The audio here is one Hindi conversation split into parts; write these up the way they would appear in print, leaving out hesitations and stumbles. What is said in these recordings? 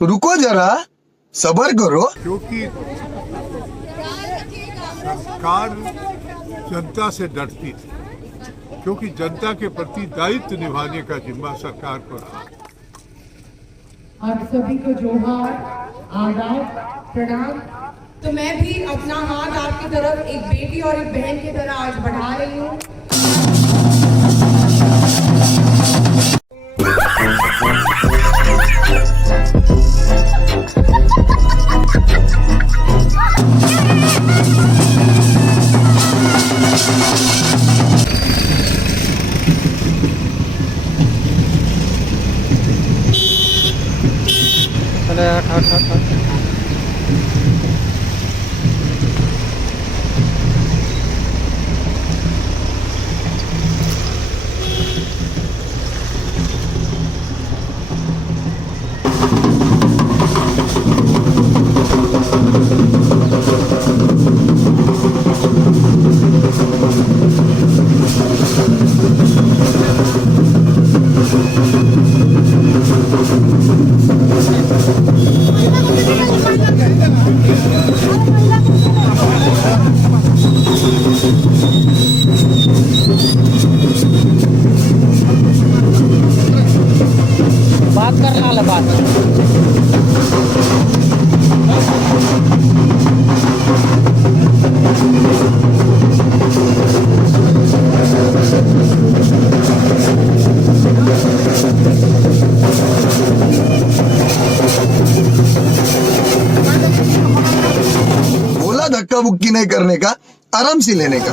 रुको जरा, सबर करो। क्योंकि सरकार जनता से डरती थी, क्योंकि जनता के प्रति दायित्व निभाने का जिम्मा सरकार को रहा। आप सभी को जोहार, आदाब, प्रणाम। तो मैं भी अपना हाथ आपकी तरफ एक बेटी और एक बहन की तरह आज बढ़ा रही हूँ। बात करना वाला बात बोला धक्का बुक्की नहीं करने का, आराम से लेने का।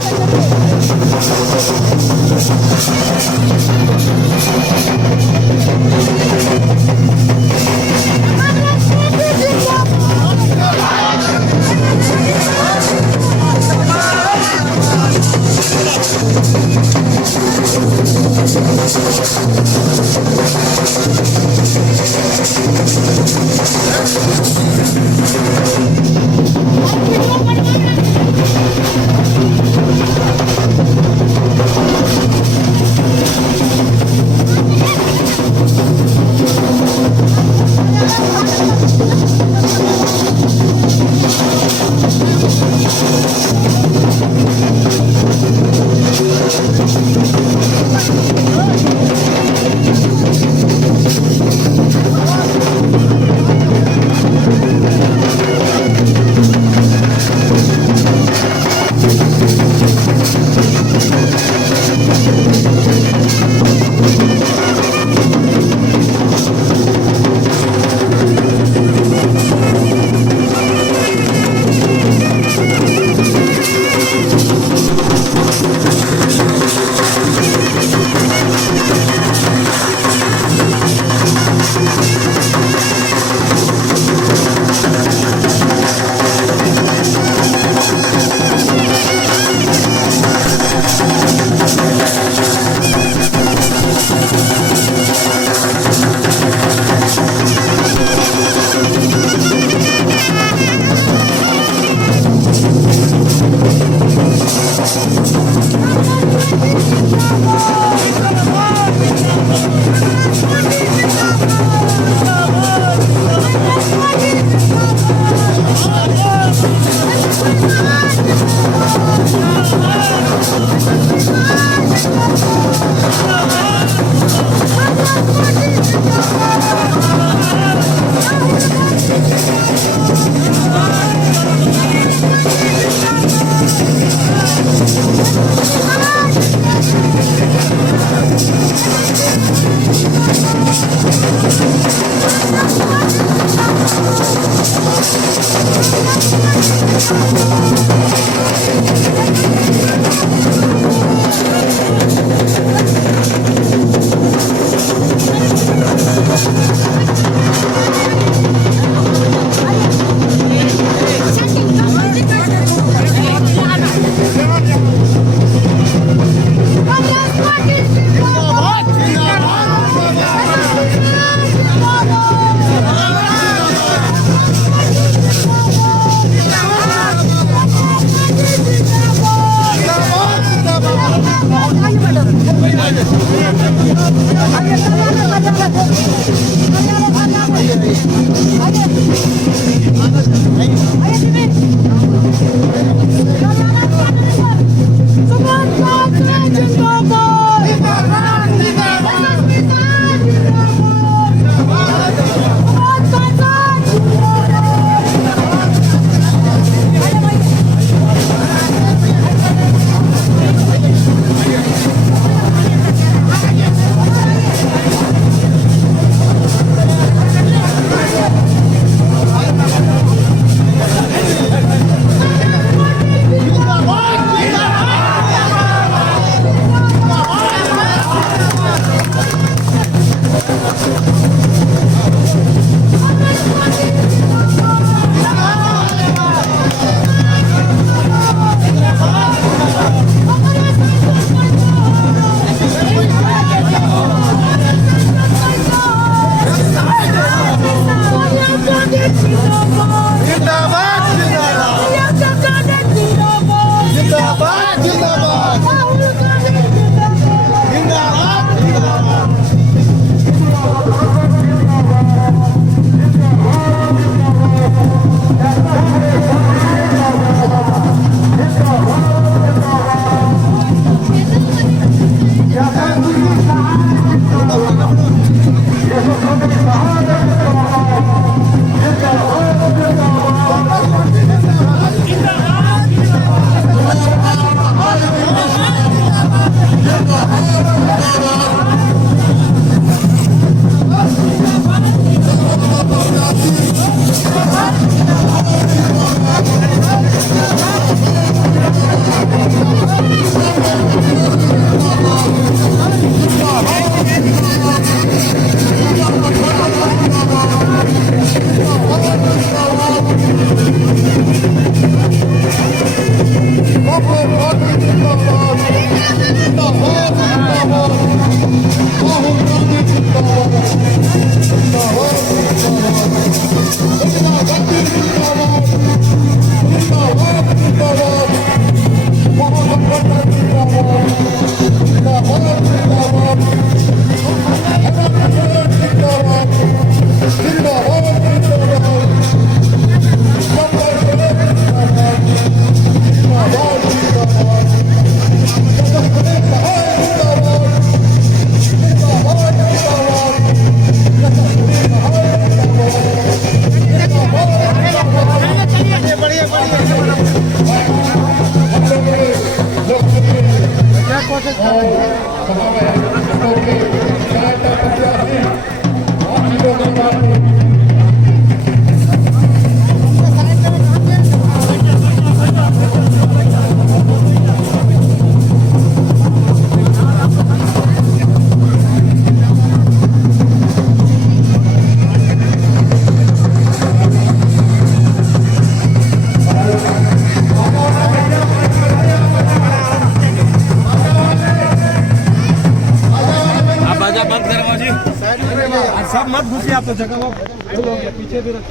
सब मत घुसिए, आप तो जगह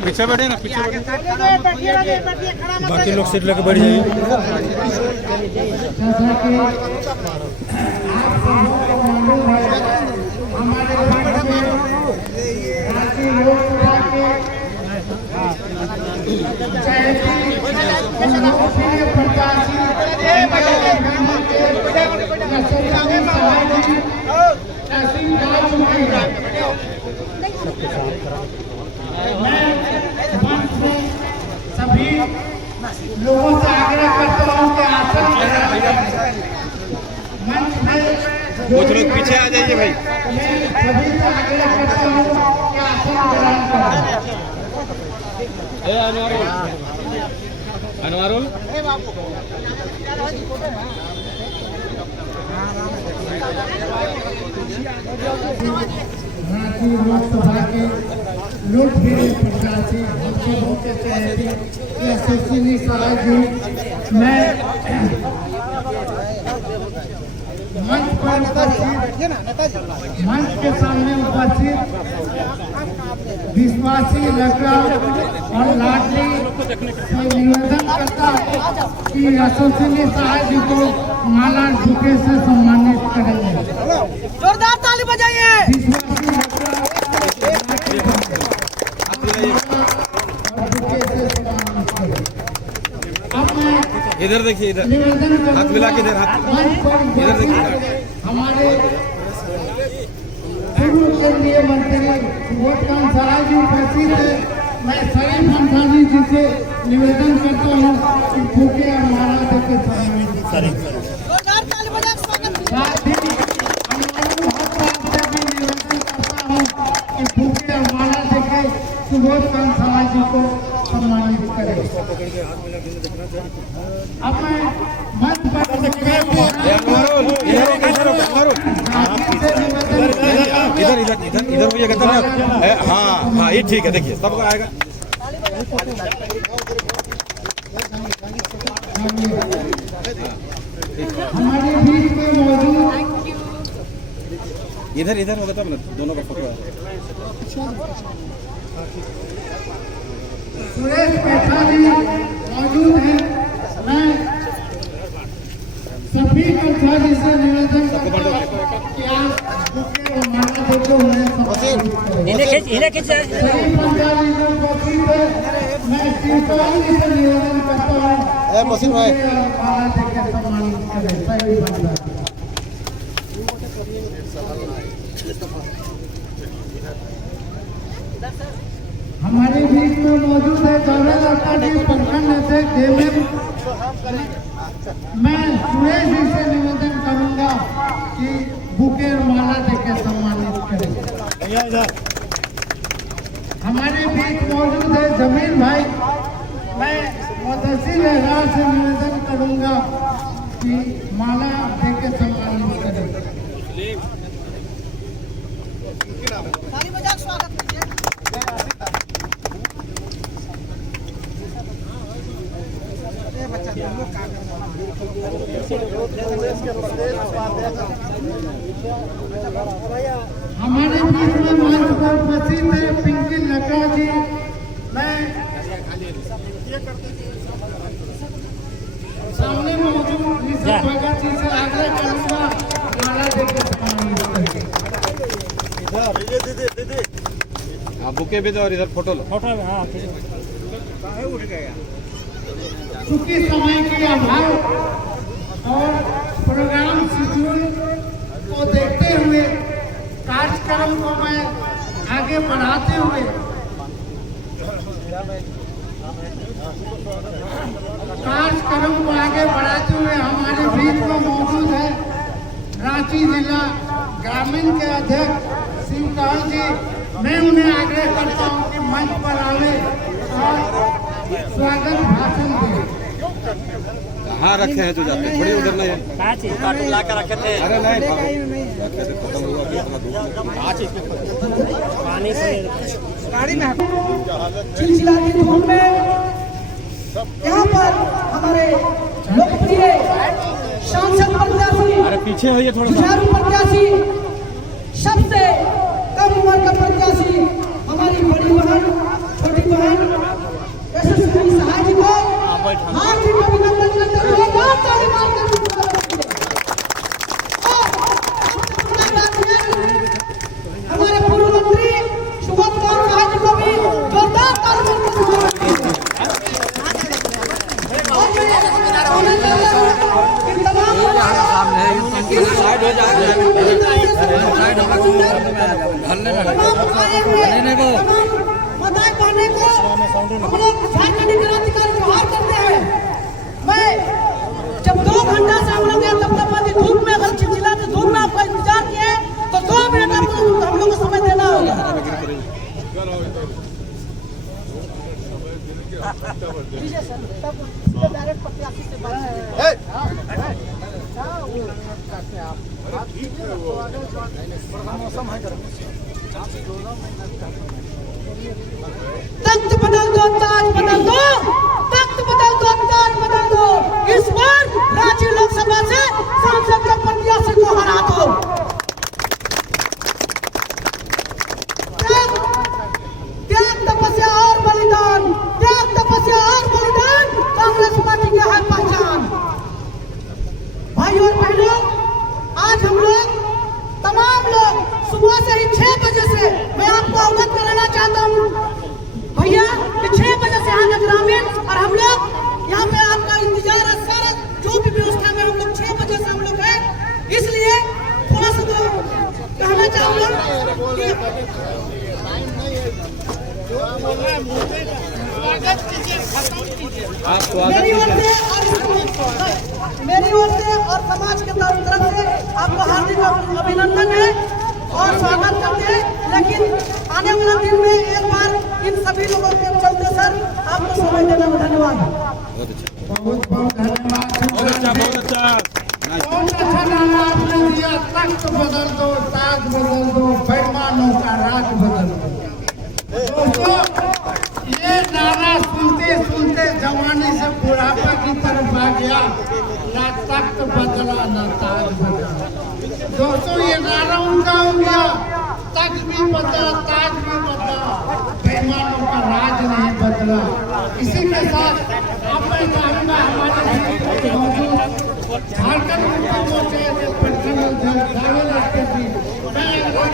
पीछे बैठे ना, पीछे बाकी लोग सीट लेके बैठ जाइए। सभी लोगों से आग्रह करता हूँ कि आसन मंच में कुछ लोग पीछे आ जाइए भाई। सभी से आग्रह करता हूँ कि आसन ग्रहण करें। अनवारुल राज्य लोकसभा के लूट भिड़ी प्रत्याशी हम सबों के चहेती यशस्विनी सहाय जी, मैं मंच पर उपस्थित, मंच के सामने उपस्थित विश्वासी लड़का और लाडली से निवेदन करता हूं कि यशस्विनी सहाय जी को माला झुके से सम्मानित करेंगे। जोरदार ताली बजाइए। विश्वासी लड़का इधर देखिए, इधर हाथ मिला के, इधर हाथ, इधर देखिए। हमारे पूर्व केंद्रीय मंत्री सुबोधकांत सराय जी उपस्थित है। मैं शरीफ अंसारी जी से निवेदन करता हूँ कि फूके और माला देके साथ ही अनुमोदन भक्त से भी निवेदन करता हूँ कि फूके और माला देके सुबोधकांत सराय जी को सम्मानित करें। अब मैं मंच पर इधर होइए गदर। हाँ हाँ, ये ठीक है। देखिए सबको आएगा। हमारे बीच में मौजूद इधर इधर होगा तब ना, दोनों का फोटो है। सुरेश पैठा जी मौजूद हैं। मैं सभी कर्मचारी से निवेदन करता हूं कि आप बुके और माला देकर उन्हें सम्मानित करें। सभी कर्मचारी जो उपस्थित हैं, मैं शिवपाल जी से निवेदन करता हूं बुके और माला देकर सम्मानित करें। सभी कर्मचारी हमारे बीच में मौजूद है गौरव लड़का जी, प्रखंड अध्यक्ष देवेंद्र। मैं सुरेश जी से निवेदन करूंगा कि बुके और माला देकर सम्मानित करें। हमारे बीच मौजूद है जमीर भाई। मैं मुदस्सिर लहरा से निवेदन करूंगा कि माला देकर सम्मानित करें। हमारे बीच में मंच पर उपस्थित है पिंकी लका जी। मैं सामने मौजूद ऋषभ भगत जी से आग्रह करूंगा माला देकर सम्मानित करें। हाँ, बुके भी दो और इधर फोटो लो। चूंकि समय के अभाव और प्रोग्राम शेड्यूल को देखते हुए कार्यक्रम को मैं आगे बढ़ाते हुए हमारे बीच में मौजूद है रांची जिला ग्रामीण के अध्यक्ष शिवकाल जी। मैं उन्हें आग्रह करता हूं कि मंच पर आवे और स्वागत भाषण दें। कहाँ रखे हैं जो जाते हैं? थोड़ी उधर नहीं है। ला कर रखे थे। अरे नहीं, पानी से गाड़ी में चिलचिलाती धूप में यहाँ पर हमारे लोकप्रिय सांसद प्रत्याशी, अरे पीछे होइए थोड़ा सा। जुझारू प्रत्याशी, सबसे कम उम्र का प्रत्याशी हमारी बड़ी बहन, छोटी बहन यशस्वी सहाय जी को हार्दिक अभिनंदन करते हुए ताली मारकर हमारे पूर्व मंत्री सुबोधकांत सहाय जी को भी जोरदार ताली बधाई पाने को हम लोग झारखंडी क्रांति का व्यवहार करते हैं। मैं जब 2 घंटा से हम लोग तपतपाती धूप में, अगर चिलचिलाते धूप में आपका इंतजार किए तो 2 मिनट आपको हम लोग को समय देना होगा। डायरेक्ट प्रत्याशी से तख्त बदल दो, ताज बदल दो, तख्त बदल दो, ताज बदल दो। इस बार रांची लोकसभा से सांसद के प्रत्याशी को हरा दो। त्याग तपस्या और बलिदान, त्याग तपस्या और बलिदान कांग्रेस पार्टी की है पहचान। भाई और बहनों, आज हम लोग तमाम लोग सुबह से ही 6 बजे से मैं आपको अवगत कराना चाहता हूँ आप स्वागत मेरी ओर कीजिए। से और समाज के तरफ से आपको हार्दिक अभिनंदन है और स्वागत करते हैं। लेकिन आने वाले दिन में एक बार इन सभी लोगों के चलते सर आपको समय देने में धन्यवाद। बहुत अच्छा, बहुत बहुत धन्यवाद। बहुत अच्छा, बहुत अच्छा। बहुत अच्छा नारा आपने दिया, तख्त बदल दो, ताज बदल दो, पैमानों का राज बदल दो। दोस्तों, ये नारा सुनते सुनते जवानी से बुढ़ापा की तरफ आ गया। ना तख्त बदला ना ताज बदला। दोस्तों, ये नारा उनका हो गया, तख्त भी बदला, ताज भी बदला, पैमानों का राज नहीं बदला। इसी के साथ अब मैं चाहूँगा हमारे मौजूद झारखंड मुक्ति मोर्चे के प्रेसिडेंट जावेद अख्तर जी, मैं आदमी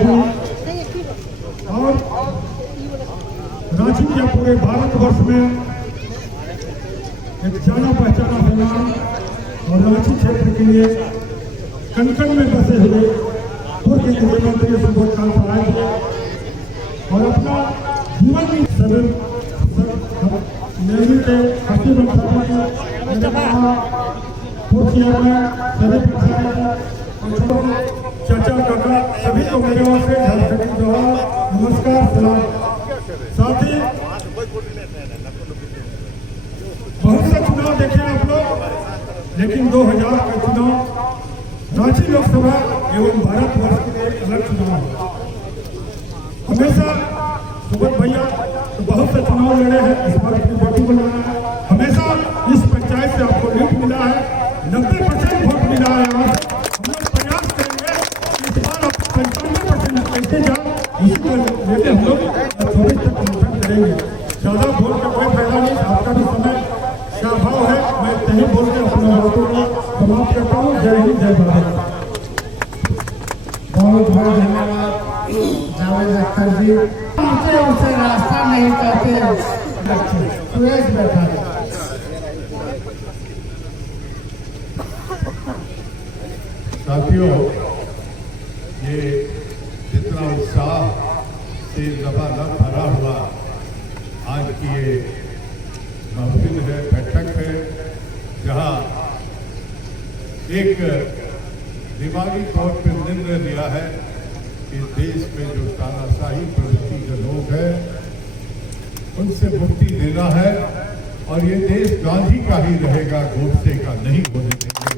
तो और रांची के पूरे भारतवर्ष में एक जाना पहचाना सेनानी और रांची क्षेत्र के लिए कण में बसे हुए पूर्व केंद्रीय मंत्री सुबोध कांत राय और अपना जीवन भी सदन नेहरू के हसीबन शर्मा जी, पूर्व चेयरमैन सदन चाचा काका सभी को मेरे ओर से झारखंड जोहार, नमस्कार, सलाम। साथ ही बहुत से चुनाव देखे आप लोग, लेकिन 2000 का चुनाव रांची लोकसभा एवं भारतवर्ष के लिए एक अलग चुनाव है। हमेशा सुबोध भैया तो बहुत से चुनाव लड़े हैं, इस बार अपनी पार्टी को लड़ा है। हमेशा इस पंचायत से आपको लीड मिला है, 90% वोट मिला है। आज हम लोग प्रयास करेंगे इस बार 95% कैसे जाए, इसी को लेकर हम लोग 24 तक मंथन करेंगे। ज्यादा बोल के कोई फायदा नहीं, आपका भी समय का अभाव है। मैं सही बोल के अपने बातों को समाप्त करता हूँ। जय हिंद, जय भारत। बहुत बहुत धन्यवाद जावेद अख्तर जी। उसे रास्ता नहीं कहते, सुरेश बैठा है। साथियों, ये जितना उत्साह से लबालब भरा हुआ आज की ये महफिल है, बैठक है, जहाँ एक दिमागी तौर पर निर्णय लिया है कि देश में जो तानाशाही प्रवृत्ति के लोग हैं उनसे मुक्ति देना है और ये देश गांधी का ही रहेगा, गोडसे का नहीं होने देंगे।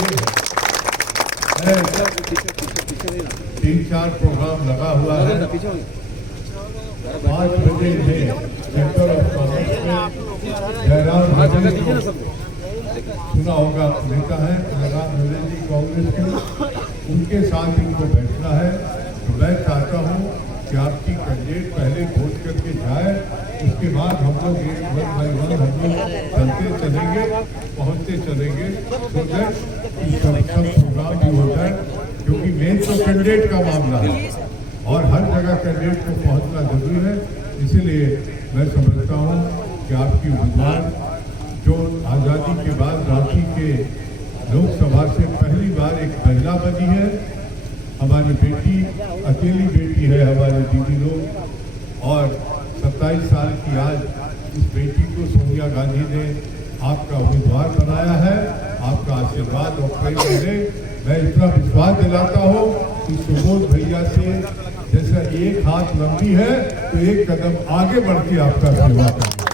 ये है 3-4 प्रोग्राम लगा हुआ है। 5 बजे में सेंटर ऑफ कॉमर्स में जयराम रजनी को सुना होगा, नेता है जयराम रजनी कांग्रेस के, उनके साथ इनको बैठना है। तो मैं चाहता हूँ कि आपकी कैंडिडेट पहले वोट करके जाए, उसके बाद हम लोग एक 1 by 1 हम लोग चलते चलेंगे, पहुँचते चलेंगे, तो सब प्रोग्राम भी हो जाए, क्योंकि मेन तो कैंडिडेट का मामला है और हर जगह कैंडिडेट को पहुँचना जरूरी है। इसीलिए मैं समझता हूँ कि आपकी उम्मीदवार जो आज़ादी के बाद रांची के लोकसभा से पहली बार एक महिला बनी है, हमारी बेटी, अकेली बेटी है हमारी दीदी लोग, और 27 साल की आज इस बेटी को सोनिया गांधी ने आपका उम्मीदवार बनाया है। आपका आशीर्वाद और प्रेम मिले। मैं इतना विश्वास दिलाता हूँ कि सुबोध भैया से जैसा एक हाथ लंबी है तो एक कदम आगे बढ़ के आपका सेवा करेंगे।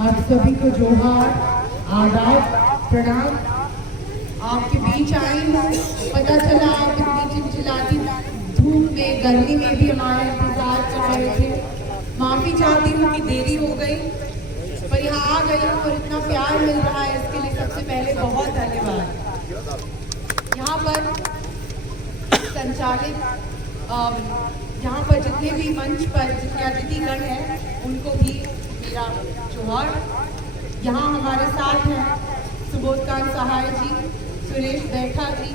आप सभी को जोहार, आदाब, प्रणाम। आपके बीच आई हूँ, पता चला आप इतनी चिलचिलाती धूप में, गर्मी में भी हमारा इंतजार कर रहे थे। माफी चाहती हूँ कि देरी हो गई, पर यहाँ आ गई हूँ और इतना प्यार मिल रहा है, इसके लिए सबसे पहले बहुत धन्यवाद। यहाँ पर संचालित यहाँ पर जितने भी मंच पर जितने अतिथिगण हैं उनको भी मेरा जोहार। यहाँ हमारे साथ हैं सुबोध कांत सहाय जी, सुरेश बैठा जी,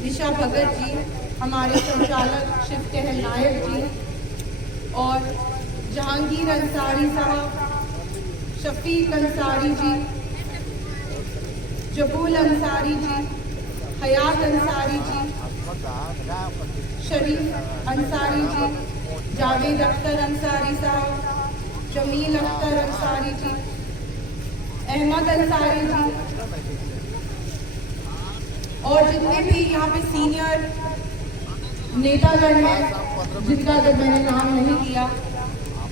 निशा भगत जी, हमारे संचालक शिव कहल नायक जी और जहांगीर अंसारी साहब, शफीक अंसारी जी, जबूल अंसारी जी, हयात अंसारी जी, शरीफ अंसारी जी, जावेद अख्तर अंसारी साहब, जमील अख्तर अंसारी जी, अहमद अंसारी जी और जितने भी यहाँ पे सीनियर नेतागण हैं जिनका अगर मैंने नाम नहीं लिया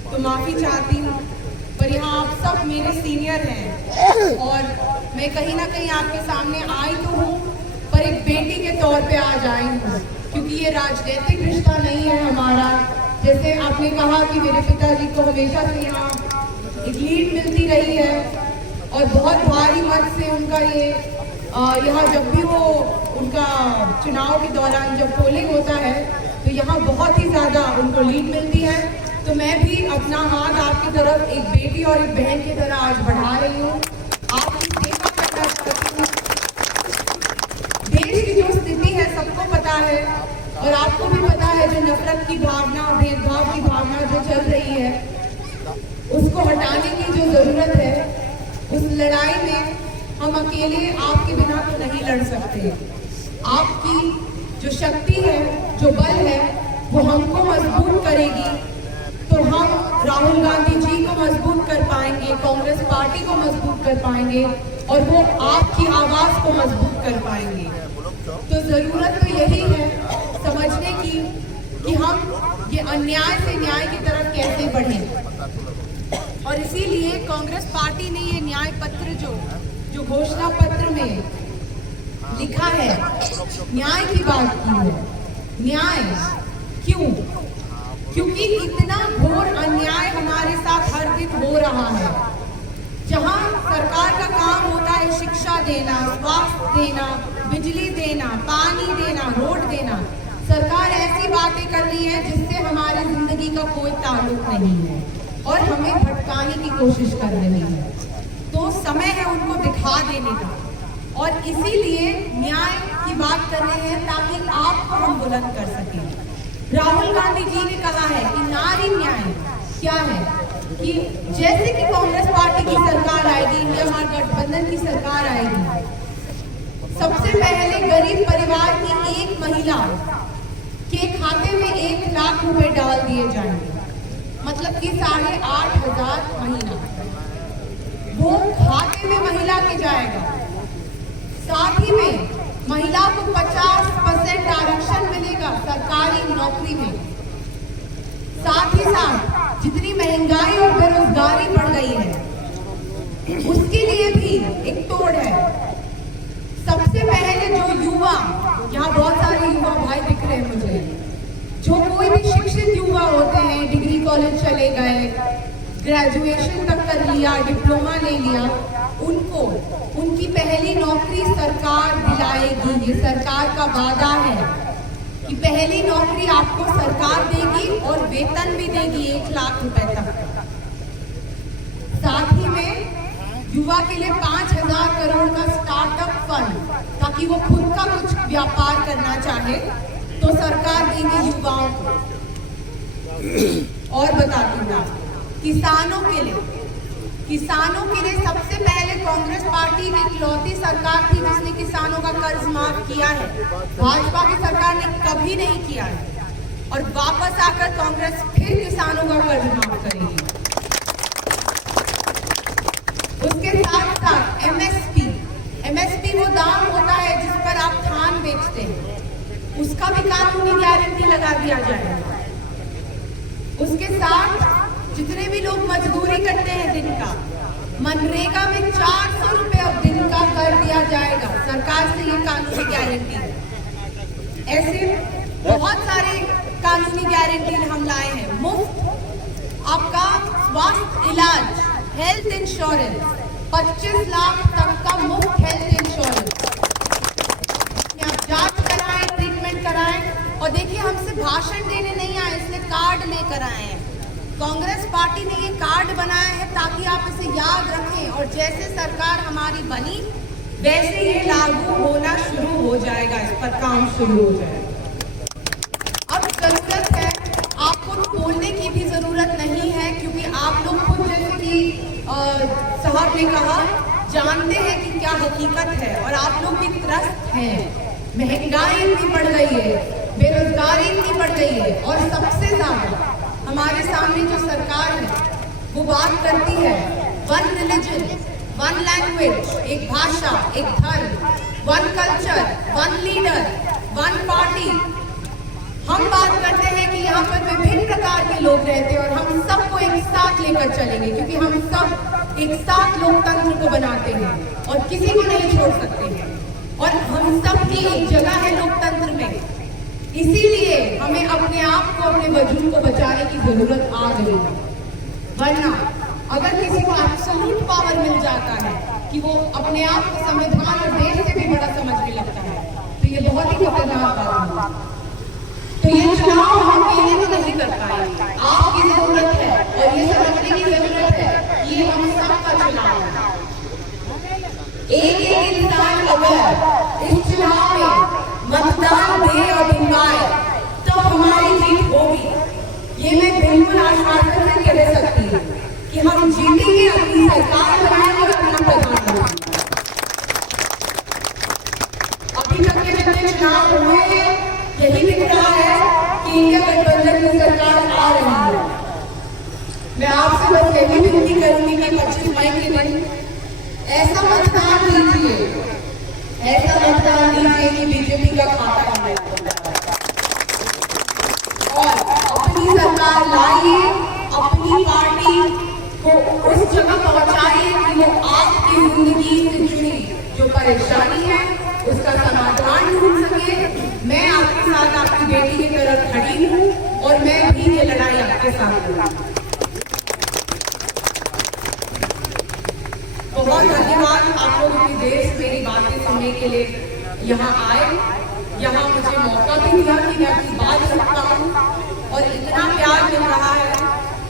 तो माफ़ी चाहती हूँ, पर यहाँ आप सब मेरे सीनियर हैं और मैं कहीं ना कहीं आपके सामने आई तो हूँ, पर एक बेटी के तौर पे आज आई हूँ, क्योंकि ये राजनीतिक रिश्ता नहीं है हमारा। जैसे आपने कहा कि मेरे पिताजी को हमेशा से यहाँ एक लीड मिलती रही है और बहुत भारी मत से उनका ये यहाँ जब भी वो उनका चुनाव के दौरान जब पोलिंग होता है तो यहाँ बहुत ही ज़्यादा उनको लीड मिलती है। तो मैं भी अपना हाथ आपकी तरफ एक बेटी और एक बहन की तरह आज बढ़ा रही हूँ। आपकी सेवा करना चाहती हूँ। देश की जो स्थिति है सबको पता है और आपको भी पता है, जो नफरत की भावना, भेदभाव की भावना जो चल रही है उसको हटाने की जो ज़रूरत है, उस लड़ाई में हम अकेले आपके बिना तो नहीं लड़ सकते। आपकी जो शक्ति है, जो बल है, वो हमको मजबूत करेगी तो हम राहुल गांधी जी को मजबूत कर पाएंगे, कांग्रेस पार्टी को मजबूत कर पाएंगे और वो आपकी आवाज़ को मजबूत कर पाएंगे। तो ज़रूरत तो यही है समझने की कि हम ये अन्याय से न्याय की तरफ कैसे बढ़ें। और इसीलिए कांग्रेस पार्टी ने ये न्याय पत्र जो घोषणा पत्र में लिखा है, न्याय की बात की है। न्याय क्यों? क्योंकि इतना घोर अन्याय हमारे साथ हर दिन हो रहा है। जहां सरकार का काम होता है शिक्षा देना, स्वास्थ्य देना, बिजली देना, पानी देना, रोड देना, सरकार ऐसी बातें कर रही है जिससे हमारी जिंदगी का कोई ताल्लुक नहीं है और हमें भटकाने की कोशिश कर रही है। तो समय है उनको दिखा देने का और इसीलिए न्याय की बात कर रहे हैं ताकि आपको हम बुलंद कर सकें। राहुल गांधी जी ने कहा है कि नारी न्याय क्या है, कि जैसे कि कांग्रेस पार्टी की सरकार आएगी, इंडिया महागठबंधन की सरकार आएगी, सबसे पहले गरीब परिवार की एक महिला के खाते में 1 लाख रुपए डाल दिए जाएंगे, मतलब कि 8,500 महीना वो खाते में महिला के जाएगा। साथ ही में महिला को 50% आरक्षण मिलेगा सरकारी नौकरी में। साथ ही साथ जितनी महंगाई और बेरोजगारी बढ़ गई है उसके लिए भी एक तोड़ है। सबसे पहले जो युवा, यहाँ बहुत सारे युवा भाई दिख रहे हैं मुझे, जो कोई भी शिक्षित युवा होते हैं, डिग्री कॉलेज चले गए, ग्रेजुएशन तक कर लिया, डिप्लोमा ले लिया, उनको उनकी पहली नौकरी सरकार दिलाएगी। ये सरकार का वादा है कि पहली नौकरी आपको सरकार देगी और वेतन भी देगी 1 लाख रुपए तक। साथ ही में युवा के लिए 5,000 करोड़ का स्टार्टअप फंड, ताकि वो खुद का कुछ व्यापार करना चाहे तो सरकार देगी युवाओं को। और बताती हूँ किसानों के लिए सबसे पहले कांग्रेस पार्टी की इकलौती सरकार थी जिसने किसानों का कर्ज माफ किया है। भाजपा की सरकार ने कभी नहीं किया है और वापस आकर कांग्रेस फिर किसानों का कर्ज माफ करेगी। उसके साथ साथ एमएसपी वो दाम होता है जिस पर आप धान बेचते हैं, उसका भी कानूनी गारंटी लगा दिया जाएगा। उसके साथ जितने भी लोग मजदूरी करते हैं दिन का, मनरेगा में 400 रुपए अब दिन का कर दिया जाएगा। सरकार से ये कानूनी गारंटी है। ऐसे बहुत सारे कानूनी गारंटी हम लाए हैं। मुफ्त आपका स्वास्थ्य इलाज, हेल्थ इंश्योरेंस, 25 लाख तक का मुफ्त हेल्थ इंश्योरेंस। आप जांच कराएं, ट्रीटमेंट कराएं। और देखिए, हमसे भाषण देने नहीं आए, इसलिए कार्ड लेकर आए हैं। कांग्रेस पार्टी ने ये कार्ड बनाया है ताकि आप इसे याद रखें और जैसे सरकार हमारी बनी वैसे ये लागू होना शुरू हो जाएगा, इस पर काम शुरू हो जाएगा। अब जरूरत है, आपको बोलने की भी जरूरत नहीं है, क्योंकि आप लोग खुद जैसे कि साहब ने कहा, जानते हैं कि क्या हकीकत है और आप लोग भी त्रस्त हैं। महंगाई इतनी बढ़ गई है, बेरोजगारी इतनी बढ़ गई है, और सबसे ज्यादा हमारे सामने जो सरकार है वो बात करती है 1 रिलीजन, 1 लैंग्वेज, एक भाषा, एक धर्म, 1 कल्चर, 1 लीडर, 1 पार्टी। हम बात करते हैं कि यहाँ पर विभिन्न प्रकार के लोग रहते हैं और हम सबको एक साथ लेकर चलेंगे, क्योंकि हम सब एक साथ लोकतंत्र को बनाते हैं और किसी को नहीं छोड़ सकते हैं, और हम सब की एक जगह है लोकतंत्र में। इसीलिए हमें अपने आप को, अपने वजूद को बचाने की जरूरत आ गई है। वरना अगर किसी को एब्सोल्यूट पावर मिल जाता है कि वो अपने आप को संविधान और देश से भी बड़ा समझने लगता है, तो ये बहुत ही खतरनाक बात है। तो ये चुनाव हम अकेले तो नहीं कर पाएंगे, आपकी जरूरत है और ये समझने की जरूरत है, ये हम सबका चुनाव है। एक इंसान अगर इस चुनाव में मतदान दे और दिखाए तो हमारी जीत होगी। ये मैं बिल्कुल आश्वासन से कह सकती हूँ कि हम जीतेंगे, अपनी सरकार बनाएंगे और अपना प्रधानमंत्री। अभी तक के जितने चुनाव हुए हैं, यही दिख रहा है कि इंडिया गठबंधन की सरकार आ रही है। मैं आपसे बस यही विनती करूंगी कि 25 मई के दिन ऐसा मतदान लीजिए, ऐसा मतदान लीजिए कि बीजेपी का खाता है और अपनी सरकार लाइए, अपनी पार्टी को उस जगह पहुंचाइए कि वो आपकी जिंदगी से जुड़ी जो परेशानी है उसका समाधान ढूंढ सके। मैं आपके साथ आपकी बेटी की तरह खड़ी हूँ और मैं भी ये लड़ाई आपके साथ लड़ूंगी। बहुत धन्यवाद आप लोग इतनी देर से मेरी बातें सुनने के लिए यहाँ आए, यहाँ मुझे मौका भी दिया कि मैं अपनी बात रखता हूँ और इतना प्यार मिल रहा है।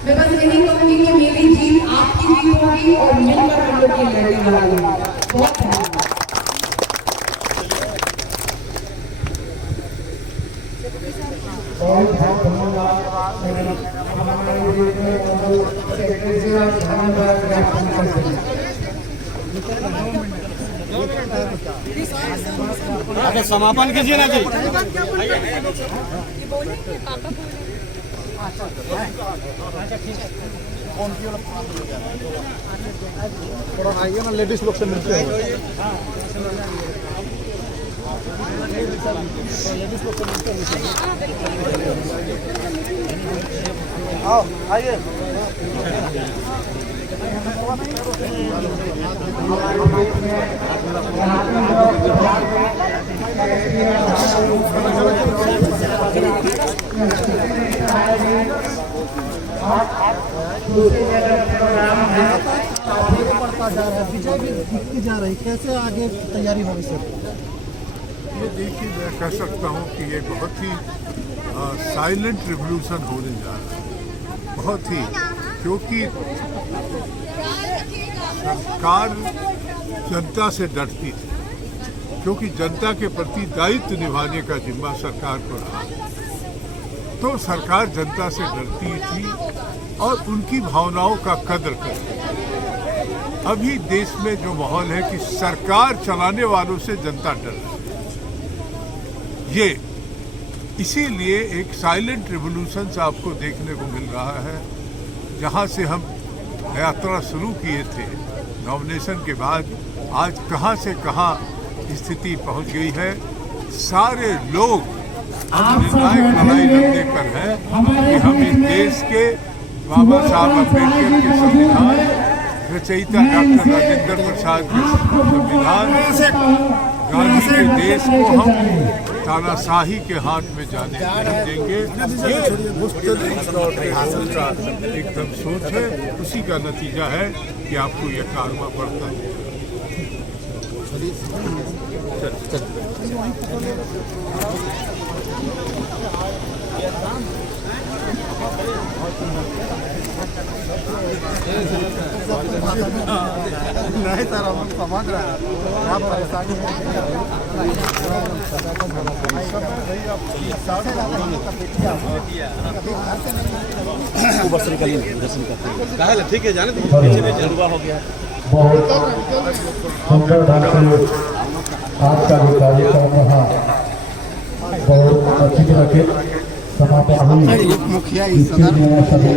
मैं बस यही कहूँगी कि मेरी जीत आपकी जीत होगी और मिलकर हम लोग ये लड़ने वाले हैं। बहुत धन्यवाद। बहुत धन्यवाद। आगे समापन कीजिए ना जी। थोड़ा आइए ना, लेडीज लोग से मिलते हैं। आओ आइए। विजय भी दिखती जा रही, कैसे आगे तैयारी होगी सर? ये देखिए, मैं कह सकता हूँ कि ये बहुत ही साइलेंट रिवॉल्यूशन होने जा रहा है, बहुत ही, क्योंकि सरकार जनता से डरती थी, क्योंकि जनता के प्रति दायित्व निभाने का जिम्मा सरकार को रहा। तो सरकार जनता से डरती थी और उनकी भावनाओं का कदर करती थी। अभी देश में जो माहौल है कि सरकार चलाने वालों से जनता डर रही है, ये इसीलिए एक साइलेंट रिवॉल्यूशन आपको देखने को मिल रहा है। जहां से हम यात्रा शुरू किए थे नॉमिनेशन के बाद, आज कहां से कहां स्थिति पहुंच गई है। सारे लोग अब निर्णायक लड़ाई लड़ने पर है कि हम इस देश के बाबा साहब अम्बेडकर के संविधान, रचयिता डॉक्टर राजेंद्र प्रसाद के संविधान, गांधी के देश को हम तानाशाही के हाथ में जाने नहीं देंगे। ये मुस्तकिल एकदम सोच है, उसी का नतीजा है कि आपको यह कारवा पड़ता है। नहीं सर हम समझ रहे हैं क्या परेशानी है। ठीक है जाने जरूर हो गया। बहुत सुंदर ढंग से आज का जो कार्यक्रम रहा बहुत अच्छी तरह के समापन हुई। इसके लिए सभी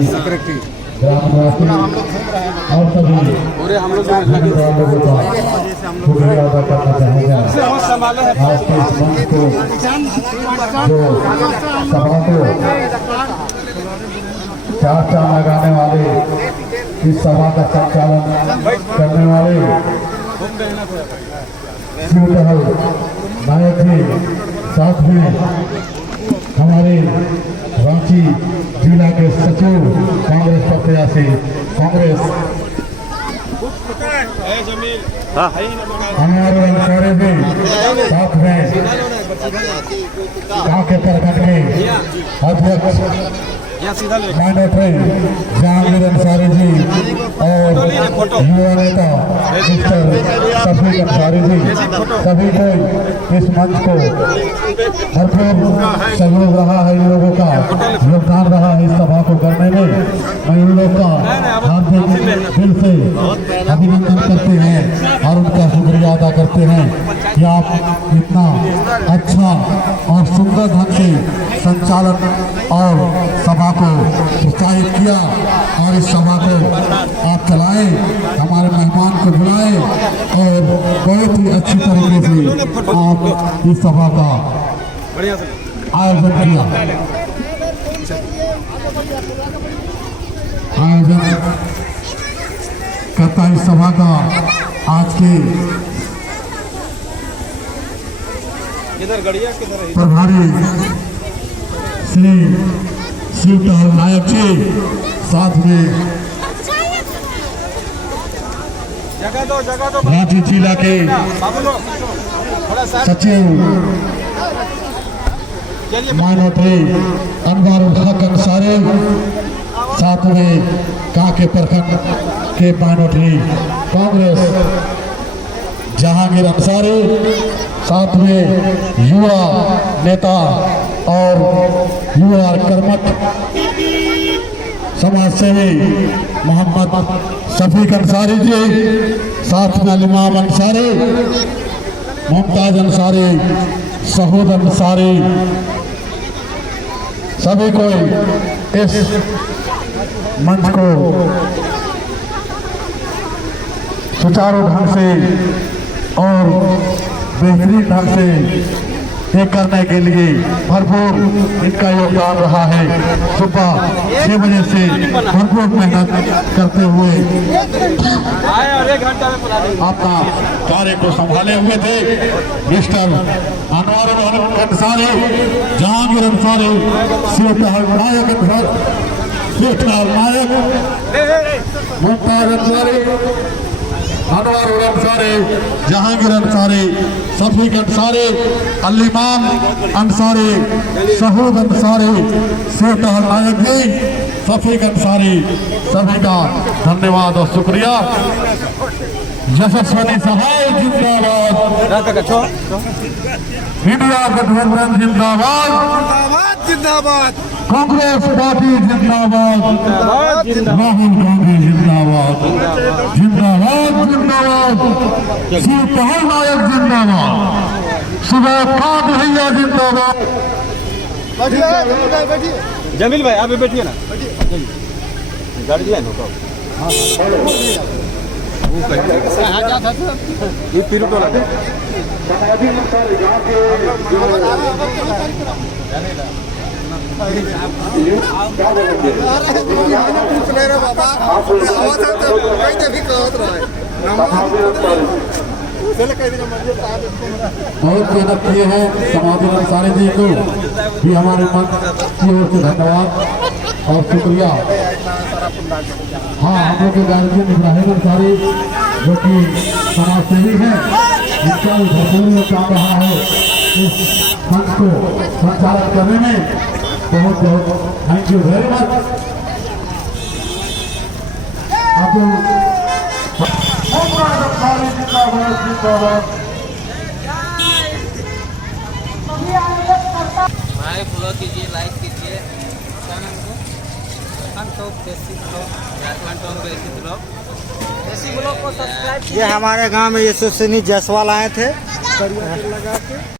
ग्रामवासी और सभी लोगों का शुक्रिया अदा करना चाहेंगे। आज के इस मंच को जो सभा को चार लगाने वाले, इस सभा का संचालन करने वाले शिवटहल नायक जी, साथ में हमारे रांची जिला के सचिव कांग्रेस प्रत्याशी कांग्रेस हमारे अंसारे भी, साथ में गाँव के प्रखंड के अध्यक्ष माइनॉरिटी जहांगीर अंसारी जी और युवा नेता मिस्टर शफीक अंसारी जी, सभी को इस मंच को भरपूर सहयोग रहा है, इन लोगों का योगदान रहा है इस सभा को करने में। मैं इन लोग का हार्दिक दिल से अभिनंदन करते हैं और उनका शुक्रिया अदा करते हैं कि आप इतना अच्छा और सुंदर ढंग से संचालन और सभा को प्रोत्साहित किया और इस सभा को आप चलाए, हमारे मेहमान को बुलाए और बहुत ही अच्छी तरीके से आप इस सभा का आयोजन किया। आयोजन करता इस सभा का आज के प्रभारी श्री शिवटहल नायक जी, साथ में रांची जिला के सचिव माइनॉरिटी अनवारुल हक अंसारी, साथ में कांके प्रखंड के माइनॉरिटी कांग्रेस जहांगीर अंसारी, साथ में युवा नेता और युवा कर्मठ समाज सेवी मोहम्मद शफीक अंसारी जी, साथ में इमाम अंसारी, मुमताज अंसारी, सहूद अंसारी, सभी को इस मंच को सुचारू ढंग से और बेहतरीन ढंग से ये करने के लिए भरपूर इनका योगदान रहा है। सुबह 6 बजे से भरपूर मेहनत करते हुए अपना कार्य को संभाले हुए थे मिस्टर अनवारुल हक अंसारी, जहांगीर अंसारी, शिवटहल नायक, मुमताज अंसारी, अनवारुल अंसारी, जहांगीर अंसारी, शफीक अंसारी, अलीमान अंसारी, सहूद अंसारी, शिवटहल नायक जी, शफीक अंसारी, सभी का धन्यवाद और शुक्रिया। यशस्वी सहाय जिंदाबाद, इंडिया गठबंधन जिंदाबाद, जिंदाबाद, कांग्रेस पार्टी जिंदाबाद, राहुल गांधी जिंदाबाद, जिंदाबाद जिंदाबाद, शिवटहल नायक जिंदाबाद, सुबह खान भैया जिंदाबाद। जमील भाई आप बैठिए ना, गाड़ी दिया ये पीरू टोला बहुत मेहनत किए हैं समाधि अंसारी जी को भी हमारे मंच की ओर से धन्यवाद और शुक्रिया। हाँ, हम लोग के गार्जियन इब्राहिम अंसारी जो कि समाज सेवी हैं, इनका भरपूर काम रहा है इस मंच को संचालित करने में। बहुत बहुत थैंक यू वेरी मच। अब हमारे जिंदाबाद जिंदाबाद। भाई फॉलो कीजिए, लाइक कीजिए। क्या नाम है? देसी ब्लॉग को सब्सक्राइब। ये हमारे गांव में यशस्विनी जायसवाल आए थे लगा के